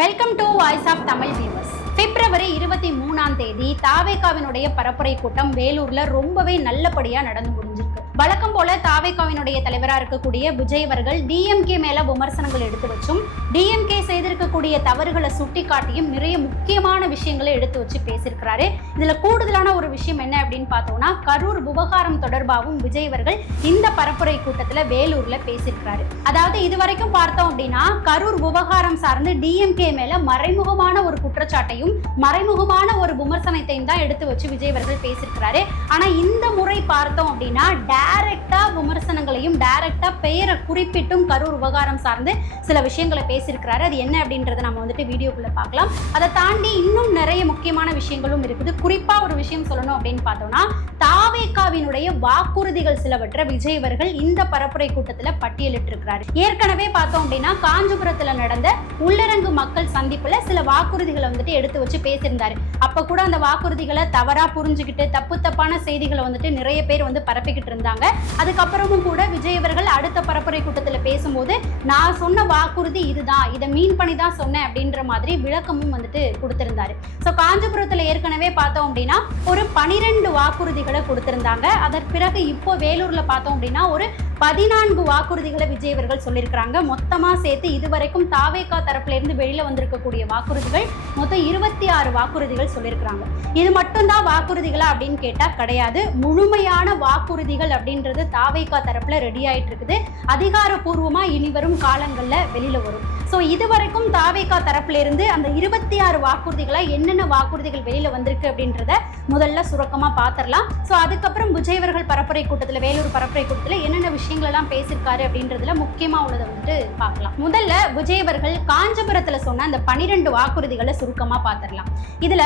Welcome to voice of Tamil viewers. பிப்ரவரி 23ஆம் தேதி தாவேகாவினுடைய பரப்புரை கூட்டம் வேலூர்ல ரொம்பவே நல்லபடியா நடந்து முடிஞ்சிருக்கு. வழக்கம் போல தாவேகாவினுடைய தலைவரா இருக்கக்கூடிய விஜய் அவர்கள் டிஎம்கே மேல விமர்சனங்கள் எடுத்து வச்சும் டிஎம்கே செய்திருக்கக்கூடிய தவறுகளை சுட்டி காட்டியும் நிறைய முக்கியமான விஷயங்களை எடுத்து வச்சு பேசியிருக்கிறாரு. இதுல கூடுதலான ஒரு விஷயம் என்ன அப்படின்னு பார்த்தோம்னா, கரூர் விவகாரம் தொடர்பாகவும் விஜய் அவர்கள் இந்த பரப்புரை கூட்டத்துல வேலூர்ல பேசியிருக்கிறாரு. அதாவது இதுவரைக்கும் பார்த்தோம் அப்படின்னா, கரூர் விவகாரம் சார்ந்து டிஎம்கே மேல மறைமுகமான ஒரு குற்றச்சாட்டையும் மறைமுகமான ஒரு விமர்சனத்தையும் தான் எடுத்து வச்சு விஜய் அவர்கள் பேசியிருக்கிறாரு. ஆனா இந்த முறை பார்த்தோம் அப்படின்னா, டைரக்டா விமர்சனங்களையும் டைரக்டா பெயரை குறிப்பிட்டும் கரூர் விவகாரம் சார்ந்து சில விஷயங்களை பேசியிருக்கிறாரு. அது என்ன அப்படின்றத நம்ம வந்துட்டு வீடியோக்குள்ள பார்க்கலாம். அதை தாண்டி இன்னும் நிறைய முக்கியமான விஷயங்களும் இருக்குது. குறிப்பா ஒரு விஷயம் சொல்லணும் அப்படின்னு பார்த்தோம்னா, தாவேகாவினுடைய வாக்குறுதிகள் சிலவற்றை விஜய் அவர்கள் இந்த பரப்புரை கூட்டத்தில் பட்டியலிட்டு இருக்கிறாரு. ஏற்கனவே பார்த்தோம் அப்படின்னா, காஞ்சிபுரத்துல நடந்த உள்ளரங்கு மக்கள் சந்திப்புல சில வாக்குறுதிகளை வந்துட்டு எடுத்து வச்சு பேசியிருந்தாரு. அப்ப கூட அந்த வாக்குறுதிகளை தவறா புரிஞ்சுக்கிட்டு தப்பான செய்திகளை வந்துட்டு நிறைய பேர் வந்து பரப்பிக்கிட்டு இருந்தாங்க. அதுக்கப்புறமும் கூட விஜய் அவர்கள் அடுத்த பரப்புரை கூட்டத்தில் பேசும்போது, நான் சொன்ன வாக்குறுதி இதுதான், இதை மீன் பண்ணி தான் சொன்னேன் அப்படின்ற மாதிரி விளக்கமும் வந்துட்டு கொடுத்திருந்தாரு. ஸோ காஞ்சிபுரத்தில் ஏற்கனவே பார்த்தோம் அப்படின்னா ஒரு 12 வாக்குறுதிகளை கொடுத்திருந்தாங்க. அதற்கு பிறகு இப்போ வேலூர்ல பார்த்தோம் அப்படின்னா ஒரு 14 வாக்குறுதிகளை விஜய் அவர்கள் சொல்லியிருக்கிறாங்க. மொத்தமா சேர்த்து இதுவரைக்கும் தாவேகா தரப்புல இருந்து வெளியில வந்திருக்கக்கூடிய வாக்குறுதிகள் மொத்தம் 26 வாக்குறுதிகள் சொல்லியிருக்கிறாங்க. இது மட்டும்தான் வாக்குறுதிகளா அப்படின்னு கேட்டா கிடையாது. முழுமையான வாக்குறுதிகள் அப்படின்றது தாவேகா தரப்புல ரெடி ஆயிட்டு இருக்குது. அதிகாரப்பூர்வமா இனி வரும் காலங்கள்ல வெளியில வரும். ஸோ இதுவரைக்கும் தாவேகா தரப்புல இருந்து அந்த 26 வாக்குறுதிகளா என்னென்ன வாக்குறுதிகள் வெளியில வந்திருக்கு அப்படின்றத முதல்ல சுருக்கமா பார்த்துடலாம். ஸோ அதுக்கப்புறம் விஜய் அவர்கள் பரப்புரை கூட்டத்தில், வேலூர் பரப்புரை கூட்டத்தில் என்னென்ன விஷயங்கள் எல்லாம் பேசியிருக்காரு அப்படின்றதுல முக்கியமா உள்ளதை வந்துட்டு பார்க்கலாம். முதல்ல விஜய் அவர்கள் காஞ்சிபுரத்துல சொன்ன அந்த 12 வாக்குறுதிகளை சுருக்கமா பார்த்துடலாம். இதுல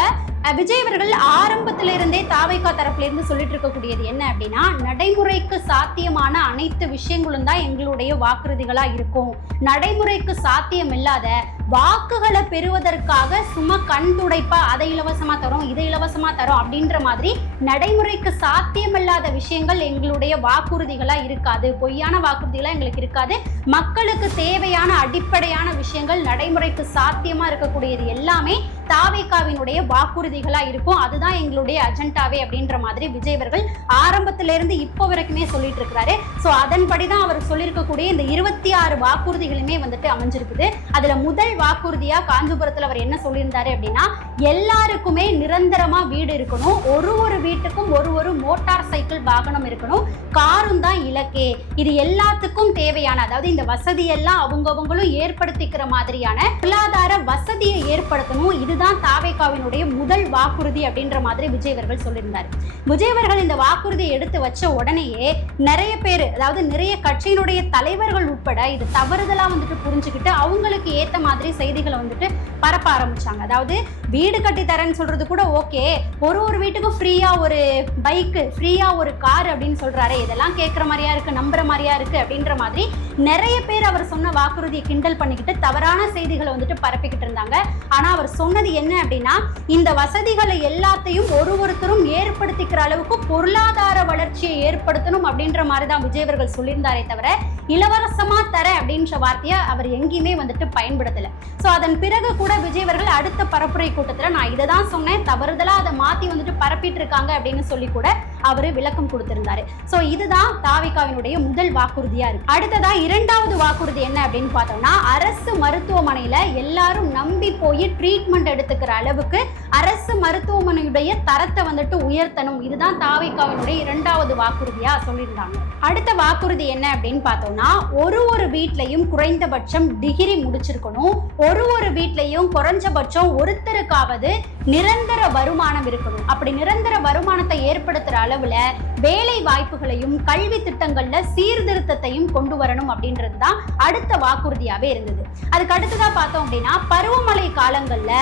விஜய் அவர்கள் ஆரம்பத்தில இருந்தே தாவேகா தரப்புல இருந்து சொல்லிட்டு இருக்கக்கூடியது என்ன அப்படின்னா, நடைமுறைக்கு சாத்தியமான அனைத்து விஷயங்களும் தான் எங்களுடைய வாக்குறுதிகளா இருக்கும். நடைமுறைக்கு சாத்தியம் இல்லாத வாக்குகளை பெறுவதற்காக சும்மா கண் துடைப்பா அதை இலவசமா தரோம் இதை இலவசமா தரோம் அப்படின்ற மாதிரி நடைமுறைக்கு சாத்தியமில்லாத விஷயங்கள் எங்களுடைய வாக்குறுதிகளா இருக்காது. பொய்யான வாக்குறுதிகளா எங்களுக்கு இருக்காது. மக்களுக்கு தேவையான அடிப்படையான விஷயங்கள் நடைமுறைக்கு சாத்தியமா இருக்கக்கூடியது எல்லாமே தாவேகாவினுடைய வாக்குறுதிகளா இருக்கும். அதுதான் எங்களுடைய அஜெண்டாவே அப்படின்ற மாதிரி விஜய் அவர்கள் ஆரம்பத்திலிருந்து இப்போ வரைக்குமே சொல்லிட்டு இருக்கிறாரு. ஸோ அதன்படிதான் அவர் சொல்லியிருக்கக்கூடிய இந்த 26 வாக்குறுதிகளுமே வந்துட்டு அமைஞ்சிருக்குது. அதுல முதல் வாக்குறுதியா காஞ்சிபுரத்துல அவர் என்ன சொல்லியிருந்தாரு அப்படின்னா, எல்லாருக்குமே நிரந்தரமா வீடு இருக்கணும், ஒரு வீட்டுக்கும் ஒரு மோட்டார் சைக்கிள் வாகனம் இருக்கணும், காரும் தான் இலக்கே. இது எல்லாத்துக்கும் தேவையான, அதாவது இந்த வசதி எல்லாம் அவங்களும் ஏற்படுத்திக்கிற மாதிரியான பொருளாதார வசதியை ஏற்படுத்தணும். இதுதான் தாவேகாவினுடைய முதல் வாக்குறுதி அப்படின்ற மாதிரி விஜய் அவர்கள் சொல்லியிருந்தார். விஜய் அவர்கள் இந்த வாக்குறுதியை எடுத்து வச்ச உடனேயே நிறைய பேர், அதாவது நிறைய கட்சியினுடைய தலைவர்கள் உட்பட இது தவறுதலா வந்துட்டு புரிஞ்சுக்கிட்டு அவங்களுக்கு ஏத்த மாதிரி செய்திகளை வந்துட்டு பரப்ப ஆரம்பிச்சாங்க. அதாவது வீடு கட்டி தரேன்னு சொல்றது கூட ஓகே, ஒரு வீட்டுக்கும் ஃப்ரீயா ஒரு பைக்கு, ஃப்ரீயா ஒரு கார் அப்படின்னு சொல்றாரு, இதெல்லாம் கேட்கிற மாதிரியா இருக்கு, நம்புற மாதிரியா இருக்கு அப்படின்ற மாதிரி நிறைய பேர் அவர் சொன்ன வாக்குறுதியை கிண்டல் பண்ணிக்கிட்டு தவறான செய்திகளை வந்துட்டு பரப்பிக்கிட்டு இருந்தாங்க. ஆனா அவர் சொன்னது என்ன அப்படின்னா, இந்த வசதிகளை எல்லாத்தையும் ஒருத்தரும் ஏற்படுத்திக்கிற அளவுக்கு பொருளாதார வளர்ச்சியை ஏற்படுத்தணும் அப்படின்ற மாதிரி தான் விஜய் அவர்கள் சொல்லியிருந்தாரே தவிர இலவசமா தர அப்படின்ற வார்த்தையை அவர் எங்கேயுமே வந்துட்டு பயன்படுத்தல. ஸோ அதன் பிறகு கூட விஜய் அவர்கள் அடுத்த பரப்புரை கூட்டத்தில் நான் இதை தான் சொன்னேன், தவறுதலா அதை மாத்தி வந்துட்டு பரப்பிட்டு இருக்காங்க அப்படின்னு சொல்லி கூட அவரு விளக்கம் கொடுத்திருந்தாரு. ஸோ இதுதான் தாவேகாவினுடைய முதல் வாக்குறுதியா இருக்கு. அடுத்ததா இரண்டாவது வாக்குறுதி என்ன அப்படின்னு பார்த்தோம்னா, அரசு மருத்துவமனையில எல்லாரும் நம்பி போய் ட்ரீட்மெண்ட் எடுத்துக்கிற அளவுக்கு அரசு மருத்துவமனையுடைய தரத்தை வந்துட்டு உயர்த்தணும். இதுதான் தாவேகாவினுடைய இரண்டாவது வாக்குறுதியா சொல்லியிருந்தாங்க. அடுத்த வாக்குறுதி என்ன அப்படின்னு பார்த்தோம்னா, ஒரு வீட்லையும் குறைந்தபட்சம் டிகிரி முடிச்சிருக்கணும், ஒரு வீட்லையும் குறைஞ்சபட்சம் ஒருத்தருக்காவது நிரந்தர வருமானம் இருக்கணும். அப்படி நிரந்தர வருமானத்தை ஏற்படுத்துற அளவுல வேலை வாய்ப்புகளையும் கல்வி திட்டங்கள்ல சீர்திருத்தத்தையும் கொண்டு வரணும் அப்படின்றது தான் அடுத்த வாக்குறுதியாவே இருந்தது. அதுக்கு அடுத்ததா பார்த்தோம் அப்படின்னா, பருவமழை காலங்கள்ல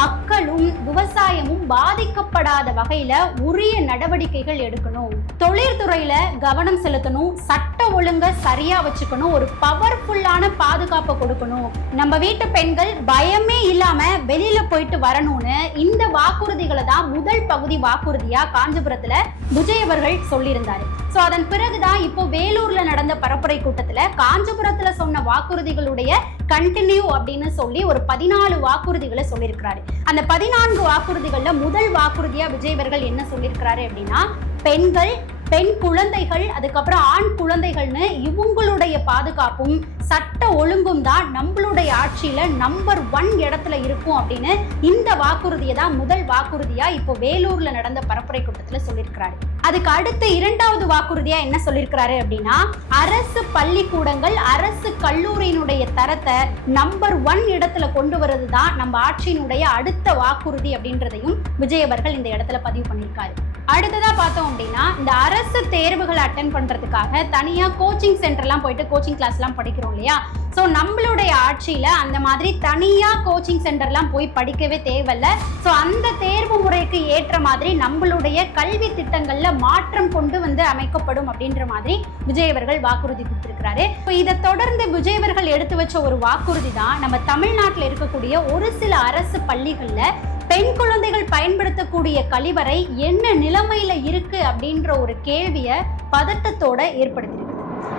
மக்களும் விவசாயமும் பாதிக்கப்படாத வகையில உரிய நடவடிக்கைகள் எடுக்கணும், தொழிற்துறையில கவனம் செலுத்தணும், சட்ட ஒழுங்க சரியா வச்சுக்கணும், ஒரு பவர்ஃபுல்லான பாதுகாப்பை கொடுக்கணும். நம்ம வீட்டு பெண்கள் பயமே இல்லாம வெளியில போயிட்டு வரணும்னு இந்த வாக்குறுதிகளை தான் முதல் பகுதி வாக்குறுதியா காஞ்சிபுரத்துல விஜய் அவர்கள் சொல்லியிருந்தாரு. சோ அதன் பிறகுதான் இப்போ வேலூர்ல நடந்த பரப்புரை கூட்டத்துல காஞ்சிபுரத்துல சொன்ன வாக்குறுதிகளுடைய கண்டினியூ அப்படின்னு சொல்லி ஒரு 14 வாக்குறுதிகளை சொல்லியிருக்கிறாரு. அந்த 14 வாக்குறுதிகள்ல முதல் வாக்குறுதியா விஜய் அவர்கள் என்ன சொல்லியிருக்கிறாரு அப்படின்னா, பெண்கள், பெண் குழந்தைகள், அதுக்கப்புறம் ஆண் குழந்தைகள்னு இவங்களுடைய பாதுகாப்பும் சட்ட ஒழுங்கும் தான் நம்மளுடைய ஆட்சியில நம்பர் 1 இடத்துல இருக்கும் அப்படின்னு இந்த வாக்குறுதியை தான் முதல் வாக்குறுதியா இப்போ வேலூர்ல நடந்த பரப்புரை கூட்டத்துல சொல்லியிருக்கிறாரு. அதுக்கு அடுத்து 2வது வாக்குறுதியா என்ன சொல்லியிருக்கிறாரு அப்படின்னா, அரசு பள்ளிக்கூடங்கள், அரசு கல்லூரியினுடைய தரத்தை நம்பர் 1 இடத்துல கொண்டு வரது தான் நம்ம ஆட்சியினுடைய அடுத்த வாக்குறுதி அப்படின்றதையும் விஜய் அவர்கள் இந்த இடத்துல பதிவு பண்ணியிருக்காரு. அடுத்ததா பார்த்தோம் அப்படின்னா, இந்த அரசு தேர்வுகளை அட்டென்ட் பண்றதுக்காக தனியா கோச்சிங் சென்டர்லாம் போயிட்டு கோச்சிங் கிளாஸ்லாம் படிக்கிறோம் இல்லையா. ஸோ நம்மளுடைய ஆட்சியில அந்த மாதிரி தனியா கோச்சிங் சென்டர்லாம் போய் படிக்கவே தேவையில்ல. ஸோ அந்த தேர்வு முறைக்கு ஏற்ற மாதிரி நம்மளுடைய கல்வி திட்டங்கள்ல மாற்றம் கொண்டு வந்து அமைக்கப்படும் அப்படின்ற மாதிரி விஜய் அவர்கள் வாக்குறுதி கொடுத்திருக்கிறாரு. இதை தொடர்ந்து விஜய் அவர்கள் எடுத்து வச்ச ஒரு வாக்குறுதி தான் நம்ம தமிழ்நாட்டில் இருக்கக்கூடிய ஒரு சில அரசு பள்ளிகள்ல பெண் குழந்தைகள் பயன்படுத்தக்கூடிய கழிவறை என்ன நிலைமையில இருக்கு அப்படின்ற ஒரு கேள்வியை பதட்டத்தோட ஏற்படுத்தியிருக்கு.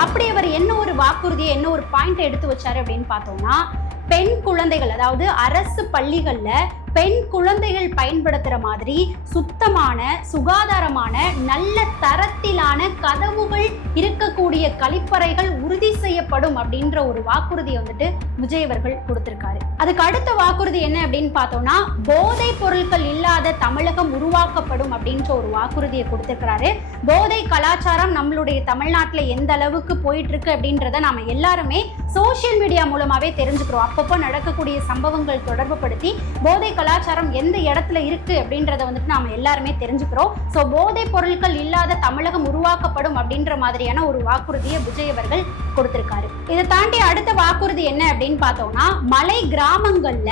அப்படி அவர் என்ன ஒரு வாக்குறுதியை, என்ன ஒரு பாயிண்ட் எடுத்து வச்சாரு அப்படின்னு பார்த்தோம்னா, பெண் குழந்தைகள், அதாவது அரசு பள்ளிகள்ல பெண் குழந்தைகள் பயன்படுத்துற மாதிரி சுத்தமான, சுகாதாரமான, நல்ல தரத்திலான கதவுகள் இருக்கக்கூடிய கழிப்பறைகள் உறுதி செய்யப்படும் அப்படின்ற ஒரு வாக்குறுதியை வந்துட்டு விஜய் அவர்கள் கொடுத்திருக்காரு. அதுக்கு அடுத்த வாக்குறுதி என்ன அப்படின்னு பார்த்தோம்னா, போதை பொருட்கள் இல்லாத தமிழகம் உருவாக்கப்படும் அப்படின்ற ஒரு வாக்குறுதியை கொடுத்திருக்கிறாரு. போதை கலாச்சாரம் நம்மளுடைய தமிழ்நாட்டில் எந்த அளவுக்கு போயிட்டு இருக்கு அப்படின்றத நாம எல்லாருமே சோசியல் மீடியா மூலமாவே தெரிஞ்சுக்கிறோம். அப்பப்போ நடக்கக்கூடிய சம்பவங்கள் தொடர்பு படுத்தி போதை கலாச்சாரம் எந்த இடத்துல இருக்கு அப்படின்றத வந்துட்டு நாம எல்லாருமே தெரிஞ்சுக்கிறோம். சோ போதை பொருட்கள் இல்லாத தமிழகம் உருவாக்கப்படும் அப்படின்ற மாதிரியான ஒரு வாக்குறுதியை விஜய் அவர்கள் கொடுத்திருக்காரு. இதை தாண்டி அடுத்த வாக்குறுதி என்ன அப்படின்னு பார்த்தோம்னா, மலை கிராமங்கள்ல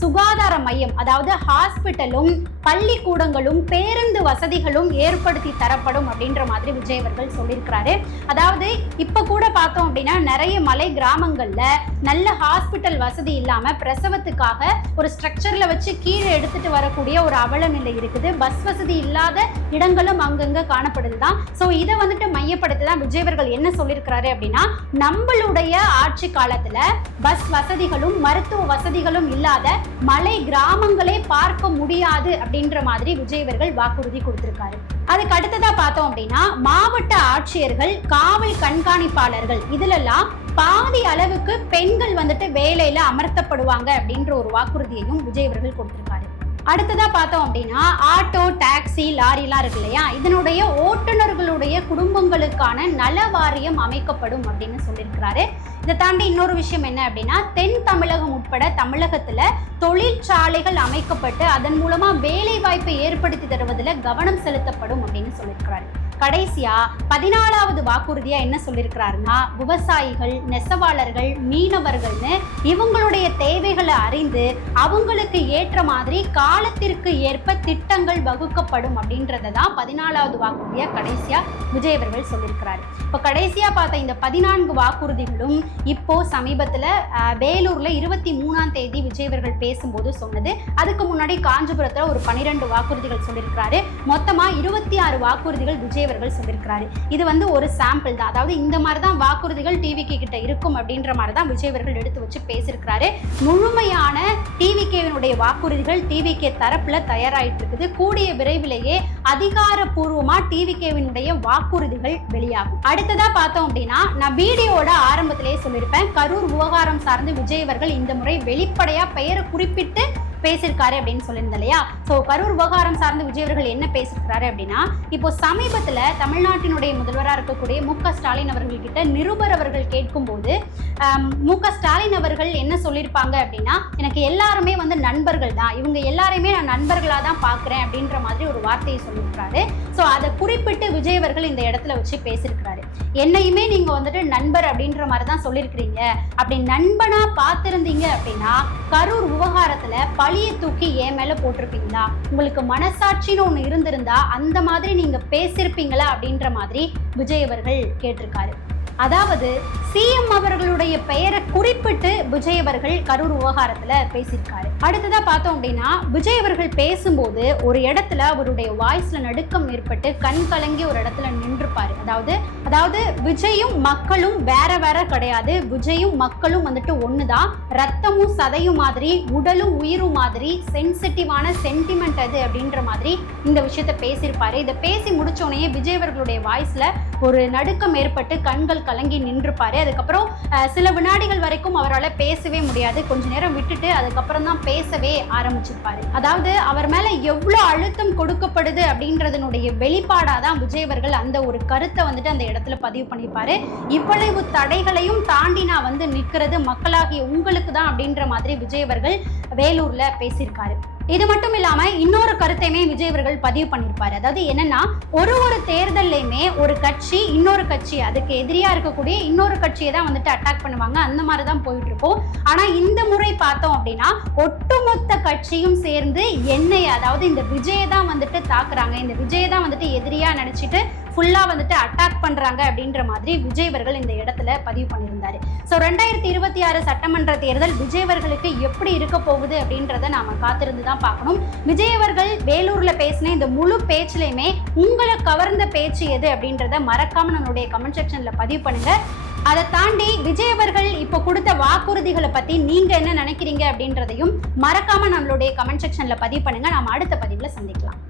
சுகாதார மையம், அதாவது ஹாஸ்பிட்டலும் பள்ளிக்கூடங்களும் பேருந்து வசதிகளும் ஏற்படுத்தி தரப்படும் அப்படின்ற மாதிரி விஜய் அவர்கள் சொல்லியிருக்கிறாரு. அதாவது இப்ப கூட பார்த்தோம் அப்படின்னா, நிறைய மலை கிராமங்கள்ல நல்ல ஹாஸ்பிட்டல் வசதி இல்லாம பிரசவத்துக்காக ஒரு ஸ்ட்ரக்சர்ல வச்சு கீழே எடுத்துட்டு வரக்கூடிய ஒரு அவல நிலை இருக்குது. பஸ் வசதி இல்லாத இடங்களும் அங்கங்க காணப்படுதுதான். சோ இதை வந்துட்டு மையப்படுத்தி தான் விஜய் அவர்கள் என்ன சொல்லியிருக்கிறாரு அப்படின்னா, நம்மளுடைய ஆட்சி காலத்துல பஸ் வசதிகளும் மருத்துவ வசதிகளும் இல்லாத மலை கிராமங்களே பார்க்க முடியாது அப்படின்ற மாதிரி விஜய் அவர்கள் வாக்குறுதி கொடுத்திருக்காரு. அதுக்கு அடுத்ததா பார்த்தோம் அப்படின்னா, மாவட்ட ஆட்சியர்கள், காவல் கண்காணிப்பாளர்கள் இதுலெல்லாம் பாதி அளவுக்கு பெண்கள் வந்துட்டு வேலையில அமர்த்தப்படுவாங்க அப்படின்ற ஒரு வாக்குறுதியையும் விஜய் அவர்கள் கொடுத்திருக்காரு. அடுத்ததா பார்த்தோம் அப்படின்னா, ஆட்டோ, டாக்ஸி, லாரிலாம் இருக்கு இல்லையா, இதனுடைய ஓட்டுநர்களுடைய குடும்பங்களுக்கான நல வாரியம் அமைக்கப்படும் அப்படின்னு சொல்லியிருக்கிறாரு. இதை தாண்டி இன்னொரு விஷயம் என்ன அப்படின்னா, தென் தமிழகம் உட்பட தமிழகத்துல தொழிற்சாலைகள் அமைக்கப்பட்டு அதன் மூலமா வேலை வாய்ப்பை ஏற்படுத்தி தருவதில் கவனம் செலுத்தப்படும் அப்படின்னு சொல்லியிருக்கிறாரு. கடைசியா 14வது வாக்குறுதியா என்ன சொல்லியிருக்கிறாருன்னா, விவசாயிகள், நெசவாளர்கள், மீனவர்கள்னு இவங்களுடைய தேவைகளை அறிந்து அவங்களுக்கு ஏற்ற மாதிரி காலத்திற்கு ஏற்ப திட்டங்கள் வகுக்கப்படும் அப்படின்றத தான் 14வது வாக்குறுதியா கடைசியா விஜய் அவர்கள் சொல்லியிருக்கிறாரு. இப்போ கடைசியா பார்த்த இந்த 14 வாக்குறுதிகளும் இப்போ சமீபத்துல வேலூர்ல 23ஆம் தேதி விஜய் அவர்கள் பேசும்போது சொன்னது. அதுக்கு முன்னாடி காஞ்சிபுரத்துல ஒரு 12 வாக்குறுதிகள் சொல்லியிருக்கிறாரு. மொத்தமா 26 வாக்குறுதிகள் விஜய் அவர்கள் சொல்லியிருக்கிறாரு. இது வந்து ஒரு சாம்பிள் தான். அதாவது இந்த மாதிரி தான் வாக்குறுதிகள் டிவிகே கிட்ட இருக்கும் அப்படின்ற மாதிரி தான் விஜய் அவர்கள் எடுத்து வச்சு பேசியிருக்கிறாரு. முழுமையான டிவிகேவினுடைய வாக்குறுதிகள் டிவிகே தரப்புல தயாராயிட்டு இருக்குது. கூடிய விரைவிலேயே அதிகாரப்பூர்வமா டிவிகேவினுடைய வாக்குறுதிகள் வெளியாகும். அடுத்ததா பார்த்தோம் அப்படின்னா, நான் வீடியோட ஆரம்பத்திலேயே சொல்லியிருப்பேன், கரூர் விவகாரம் சார்ந்து விஜய் அவர்கள் இந்த முறை வெளிப்படையா பெயரை குறிப்பிட்டு பேசியிருக்காரு அப்படின்னு சொல்லியிருந்தேன் இல்லையா. ஸோ கரூர் விவகாரம் சார்ந்து விஜய் அவர்கள் என்ன பேசியிருக்கிறாரு அப்படின்னா, இப்போ சமீபத்தில் தமிழ்நாட்டினுடைய முதல்வராக இருக்கக்கூடிய மு.க. ஸ்டாலின் அவர்கள் கிட்ட நிருபர் அவர்கள் கேட்கும்போது மு.க. ஸ்டாலின் அவர்கள் என்ன சொல்லியிருப்பாங்க அப்படின்னா, எனக்கு எல்லாருமே வந்து நண்பர்கள் தான், இவங்க எல்லாரையுமே நான் நண்பர்களாக தான் பார்க்குறேன் அப்படின்ற மாதிரி ஒரு வார்த்தையை சொல்லியிருக்கிறாரு. ஸோ அதை குறிப்பிட்டு விஜய் அவர்கள் இந்த இடத்துல வச்சு பேசியிருக்கிறாரு. என்னையுமே நீங்கள் வந்துட்டு நண்பர் அப்படின்ற மாதிரி தான் சொல்லியிருக்கிறீங்க, அப்படி நண்பனாக பார்த்துருந்தீங்க அப்படின்னா கரூர் விவகாரத்தில் பழியை தூக்கி என் மேலே போட்டிருப்பீங்களா, உங்களுக்கு மனசாட்சின்னு ஒன்று இருந்திருந்தா அந்த மாதிரி நீங்கள் பேசியிருப்பீங்களா அப்படின்ற மாதிரி விஜய் அவர்கள் கேட்டிருக்காரு. அதாவது சிஎம் அவர்களுடைய பெயரை குறிப்பிட்டு விஜய் அவர்கள் கரூர் விவகாரத்துல பேசியிருக்காரு. அடுத்ததா பார்த்தோம் அப்படின்னா விஜய் அவர்கள் பேசும்போது ஒரு இடத்துல அவருடைய வாய்ஸ்ல நடுக்கம் ஏற்பட்டு கண் கலங்கி ஒரு இடத்துல நின்றுப்பாரு. அதாவது விஜயும் மக்களும் வேற வேற கிடையாது, விஜயும் மக்களும் வந்துட்டு ஒண்ணுதான், ரத்தமும் சதையும் மாதிரி, உடலும் உயிரும் மாதிரி, சென்சிட்டிவான சென்டிமெண்ட் அது அப்படின்ற மாதிரி இந்த விஷயத்த பேசியிருப்பாரு. இதை பேசி முடிச்சோடனே விஜய் அவர்களுடைய வாய்ஸ்ல ஒரு நடுக்கம் ஏற்பட்டு கண்கள் கலங்கி நின்றுப்பாரு. அதுக்கப்புறம் சில வினாடிகள் வரைக்கும் அவரால் பேசவே முடியாது, கொஞ்ச நேரம் விட்டுட்டு அதுக்கப்புறம் தான் பேசவே ஆரம்பிச்சிருப்பாரு. அதாவது அவர் மேல எவ்வளவு அழுத்தம் கொடுக்கப்படுது அப்படின்றதனுடைய வெளிப்பாடாதான் விஜய் அவர்கள் அந்த ஒரு கருத்தை வந்துட்டு அந்த இடத்துல பதிவு பண்ணியிருப்பாரு. இவ்வளவு தடைகளையும் தாண்டி நான் வந்து நிற்கிறது மக்களாகிய உங்களுக்கு தான் அப்படின்ற மாதிரி விஜய் அவர்கள் வேலூர்ல பேசியிருக்காரு. இது மட்டும் இல்லாம இன்னொரு கருத்தையுமே விஜய் அவர்கள் பதிவு பண்ணியிருப்பாரு. அதாவது என்னன்னா ஒரு தேர்தல்லையுமே ஒரு கட்சி இன்னொரு கட்சி அதுக்கு எதிரியா இருக்கக்கூடிய இன்னொரு கட்சியை தான் வந்துட்டு அட்டாக் பண்ணுவாங்க, அந்த மாதிரிதான் போயிட்டு இருக்கோம். ஆனா இந்த முறை பார்த்தோம் அப்படின்னா ஒட்டுமொத்த கட்சியும் சேர்ந்து என்னைய அதாவது இந்த விஜயை தான் வந்துட்டு தாக்குறாங்க, இந்த விஜயை தான் வந்துட்டு எதிரியா நினைச்சிட்டு ஃபுல்லா வந்துட்டு அட்டாக் பண்றாங்க அப்படின்ற மாதிரி விஜய் அவர்கள் இந்த இடத்துல பதிவு பண்ணியிருந்தாரு. ஸோ 2026 சட்டமன்ற தேர்தல் விஜய் அவர்களுக்கு எப்படி இருக்க போகுது அப்படின்றத நாம காத்திருந்து தான் பார்க்கணும். விஜய் அவர்கள் வேலூர்ல பேசின இந்த முழு பேச்சிலையுமே உங்களை கவர்ந்த பேச்சு எது அப்படின்றத மறக்காம நம்மளுடைய கமெண்ட் செக்ஷன்ல பதிவு பண்ணுங்க. அதை தாண்டி விஜய் அவர்கள் இப்போ கொடுத்த வாக்குறுதிகளை பத்தி நீங்க என்ன நினைக்கிறீங்க அப்படின்றதையும் மறக்காம நம்மளுடைய கமெண்ட் செக்ஷன்ல பதிவு பண்ணுங்க. நாம அடுத்த பதிவுல சந்திக்கலாம்.